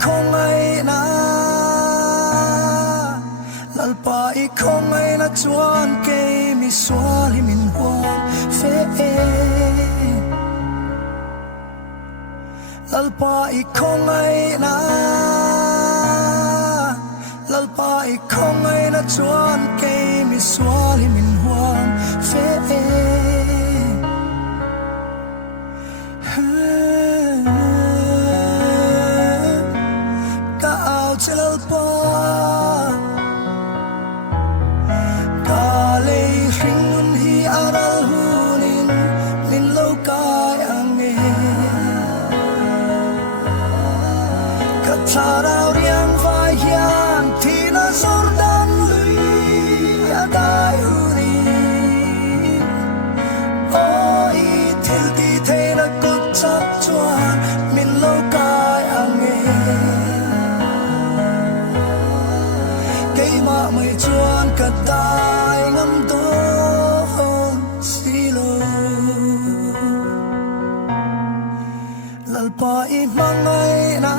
không ai na lalpa i không ai na chuan ke mi xóa li min hoang phê lalpa i không ai na lalpa i không ai na chuan ke mi xóa li min hoang phê ka ao lalpa ka le ring nun hi aral hunin min lo kai ange ka tharau riang vai hian thi na zordan lui adai uri oi thil ti the na kut chak chuan min lo kai ange cây mà mây chuan cả tai ngắm đón silo lalpa i mangai na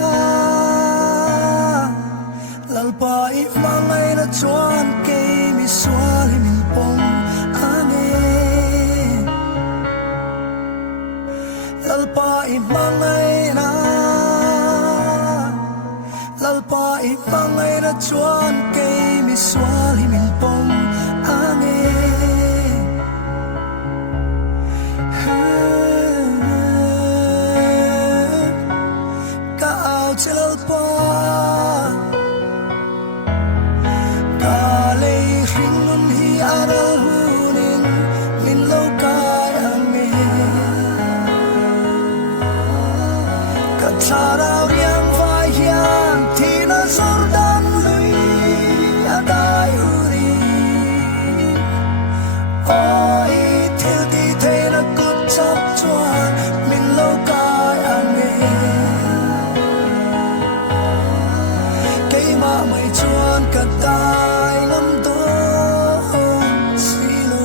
lalpa i mangai na chuan cây mi xóa li min pong ane lalpa i mangai na lalpa i mangai na chuan cây mi xóa li min pong ane ka ao lalpa ka le ring nun hi aral hunin min lo kai ane ka tharau riang vai hian thi na zordan lui adai uri oi thil ti the na kut chak chuan min lo kai ane cây mà mây chuan cả tai ngắm đón silo